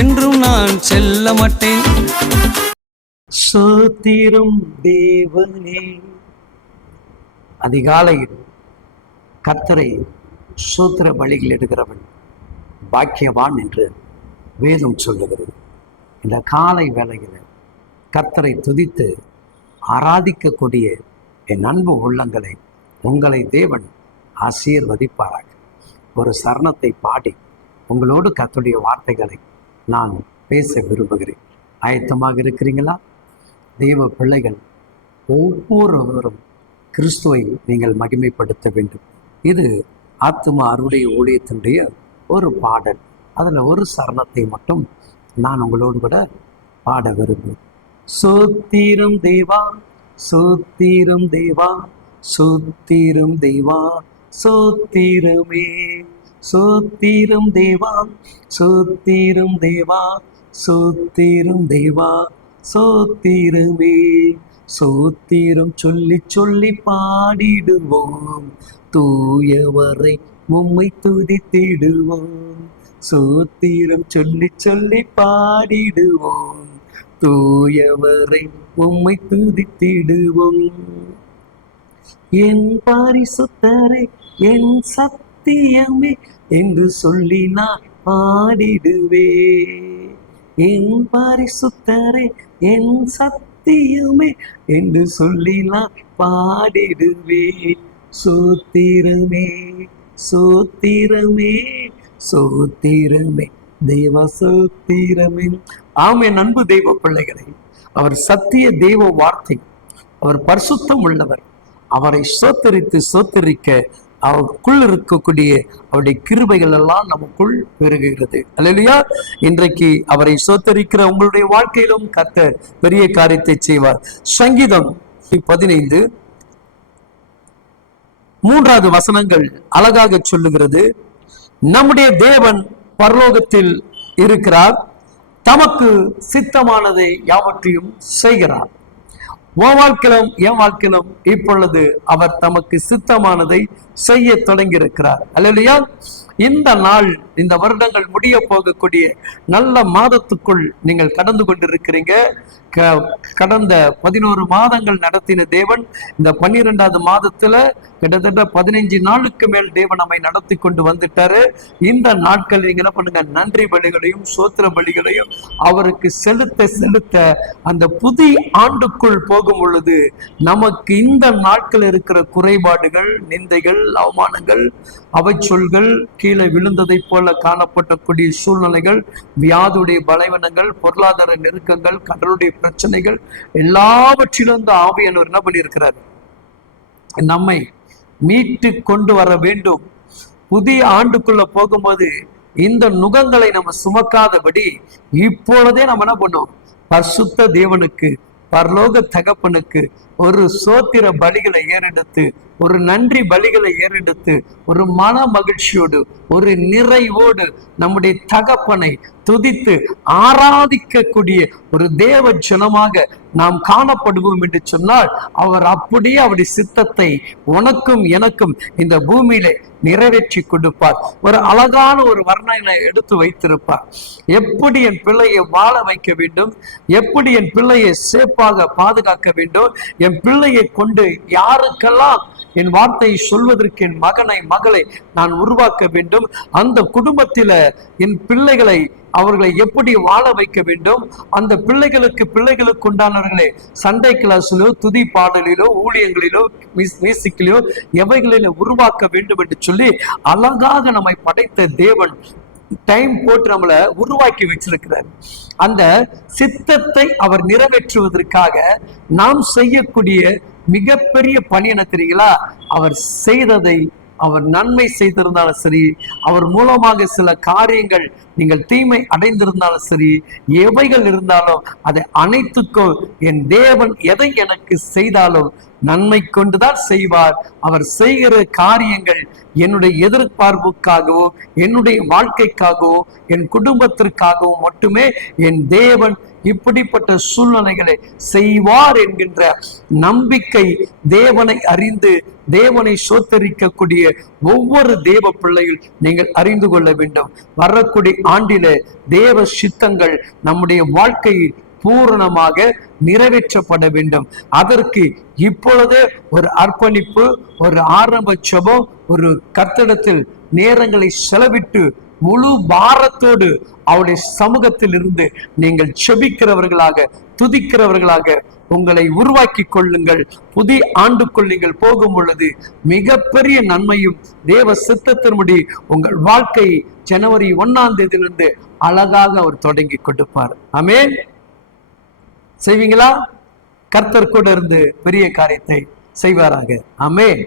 என்றும் நான் செல்ல மாட்டேன். சோத்திரம் தேவனே. அதிகாலையில் கர்த்தரை சோத்திர பலிகள் எடுக்கிறவன் பாக்கியவான் என்று வேதம் சொல்லுகிறது. இந்த காலை வேளையில் கர்த்தரை துதித்து ஆராதிக்கக்கூடிய என் அன்பு உள்ளங்களை உங்களை தேவன் ஆசீர்வதிப்பாராக. ஒரு சரணத்தை பாடி உங்களோடு கர்த்தருடைய வார்த்தைகளை நான் பேச விரும்புகிறேன். ஆயத்தமாக இருக்கிறீங்களா? தேவ பிள்ளைகள் ஒவ்வொருவரும் கிறிஸ்துவை நீங்கள் மகிமைப்படுத்த வேண்டும். இது ஆத்தும அறுவடை ஊழியத்தினுடைய ஒரு பாடல். அதில் ஒரு சரணத்தை மட்டும் நான் உங்களோடு கூட பாட விரும்புகிறேன். சோத்திரம் தேவா, சோத்திரம் தேவா, சோத்திரம் தேவா, சோத்திரமே. சோத்திரம் தேவா, சோத்திரம் தேவா, சோத்திரம் தேவா, சோத்திரமே. சோத்திரம் சொல்லி சொல்லி பாடிடுவோம், தூயவரை உம்மை துதித்திடுவோம். சோத்திரம் சொல்லி சொல்லி பாடிடுவோம், தூயவரை உம்மை துதித்திடுவோம். என் பரிசுத்தரே, என் சத்தியமே என்று சொல்லி நான் பாடிடுவே. என் பரிசுத்தரே, என் சத்தியமே என்று சொல்லி நான் பாடிடுவே. சோத்திரமே, சோத்திரமே, சோத்திரமே, தேவ சோத்திரமே. ஆமென். அன்பு தெய்வ பிள்ளைகளை, அவர் சத்திய தெய்வ வார்த்தை, அவர் பரிசுத்தம் உள்ளவர். அவரை சோத்தரித்து சோத்தரிக்க அவருக்குள் இருக்கக்கூடிய அவருடைய கிருபைகள் எல்லாம் நமக்குள் பெருகுகிறது. அல்லேலூயா. இன்றைக்கு அவரை சோத்தரிக்கிற உங்களுடைய வாழ்க்கையிலும் கர்த்தர் பெரிய காரியத்தை செய்வார். சங்கீதம் 15:3 வசனங்கள் அழகாக சொல்லுகிறது. நம்முடைய தேவன் பரலோகத்தில் இருக்கிறார், தமக்கு சித்தமானதை யாவற்றையும் செய்கிறார். உன் வாழ்க்கையிலும் என் வாழ்க்கையிலும் இப்பொழுது அவர் தமக்கு சித்தமானதை செய்ய தொடங்கி இருக்கிறார். அல்லேலூயா. இந்த நாள், இந்த வருடங்கள் முடிய போகக்கூடிய நல்ல மாதத்துக்குள் நீங்கள் கடந்து கொண்டிருக்கிறீங்க. கடந்த 11 மாதங்கள் நடத்தின தேவன் இந்த 12வது மாதத்துல கிட்டத்தட்ட 15 நாளுக்கு மேல் தேவன் நம்மை நடத்தி கொண்டு வந்துட்டாரு. இந்த நாட்கள் நீங்க என்ன பண்ணுங்க, நன்றி பலிகளையும் சோத்திர பலிகளையும் அவருக்கு செலுத்த செலுத்த அந்த புதிய ஆண்டுக்குள் போகும் பொழுது நமக்கு இந்த நாட்கள் இருக்கிற குறைபாடுகள், நிந்தைகள், அவமானங்கள், அவச்சொல்கள், கீழே விழுந்ததை போல காணப்படக்கூடிய சூழ்நிலைகள், வியாதியுடைய பலவீனங்கள், பொருளாதார நெருக்கங்கள், கடலுடைய பிரச்சனைகள் எல்லாவற்றிலும் இந்த ஆவியானவர் என்ன பண்ணியிருக்கிறார், நம்மை மீட்டு கொண்டு வர வேண்டும். புதிய ஆண்டுக்குள்ள போகும்போது இந்த நுகங்களை நம்ம சுமக்காதபடி இப்பொழுதே நம்ம என்ன பண்ணோம், பரிசுத்த தேவனுக்கு, பரலோக தகப்பனுக்கு ஒரு சோத்திர பலிகளை ஏறெடுத்து, ஒரு நன்றி பலிகளை ஏறெடுத்து, ஒரு மன மகிழ்ச்சியோடு, ஒரு நிறைவோடு நம்முடைய தகப்பனை துதித்து ஆராதிக்கக்கூடிய ஒரு தேவ ஜனமாக நாம் காணப்படுவோம் என்று சொன்னால், அவர் அப்படியே அவருடைய சித்தத்தை உனக்கும் எனக்கும் இந்த பூமியில நிறைவேற்றி கொடுப்பார். ஒரு அழகான ஒரு வர்ணனை எடுத்து வைத்திருப்பார். எப்படி என் பிள்ளையை வாழ வைக்க வேண்டும், எப்படி என் பிள்ளையை சேஃபாக பாதுகாக்க வேண்டும், என் பிள்ளையை கொண்டு யாருக்கெல்லாம் என் வார்த்தையை சொல்வதற்கு என் மகனை மகளை நான் உருவாக்க வேண்டும், அந்த குடும்பத்தில என் பிள்ளைகளை அவர்களை எப்படி வாழ வைக்க வேண்டும், அந்த பிள்ளைகளுக்கு உண்டானவர்களே சண்டை கிளாஸிலோ, துதி பாடலிலோ, ஊழியங்களிலோ, மியூசிக்கிலோ எவைகளிலோ உருவாக்க வேண்டும் என்று சொல்லி அழகாக நம்மை படைத்த தேவன் டைம் போட்டு நம்மளை உருவாக்கி வச்சிருக்கிறார். அந்த சித்தத்தை அவர் நிறைவேற்றுவதற்காக நாம் செய்யக்கூடிய மிகப்பெரிய பணி என்ன தெரியுங்களா? அவர் செய்ததை, அவர் நன்மை செய்திருந்தாலும் சரி, அவர் மூலமாக சில காரியங்கள் நீங்கள் தீமை அடைந்திருந்தாலும் சரி, எவைகள் இருந்தாலும் அதை அனைத்துக்கும் என் தேவன் எதை எனக்கு செய்தாலும் நன்மை கொண்டுதான் செய்வார். அவர் செய்கிற காரியங்கள் என்னுடைய எதிர்பார்ப்புக்காகவோ என்னுடைய வாழ்க்கைக்காகவோ என் குடும்பத்திற்காகவும் மட்டுமே என் தேவன் இப்படிப்பட்ட சூழ்நிலைகளை செய்வார் என்கின்ற நம்பிக்கை தேவனை அறிந்து தேவனை சோத்தரிக்கக்கூடிய ஒவ்வொரு தேவ பிள்ளைகள் நீங்கள் அறிந்து கொள்ள வேண்டும். வரக்கூடிய ஆண்டில தேவ சித்தங்கள் நம்முடைய வாழ்க்கையில் பூரணமாக நிறைவேற்றப்பட வேண்டும். அதற்கு இப்பொழுதே ஒரு அர்ப்பணிப்பு, ஒரு ஆரம்ப ஜெபம், ஒரு கர்த்தரிடத்தில் நேரங்களை செலவிட்டு முழு பாரத்தோடு அவருடைய சமூகத்தில் இருந்து நீங்கள் செபிக்கிறவர்களாக துதிக்கிறவர்களாக உங்களை உருவாக்கி கொள்ளுங்கள். புதிய ஆண்டுக்குள் நீங்கள் போகும் பொழுது மிகப்பெரிய நன்மையும் தேவ சித்தத்தின்படி உங்கள் வாழ்க்கை ஜனவரி 1ஆம் தேதியிலிருந்து அழகாக அவர் தொடங்கி கொடுப்பார். ஆமென். செய்வீங்களா? கர்த்தர் கூட இருந்து பெரிய காரியத்தை செய்வாராக. ஆமென்.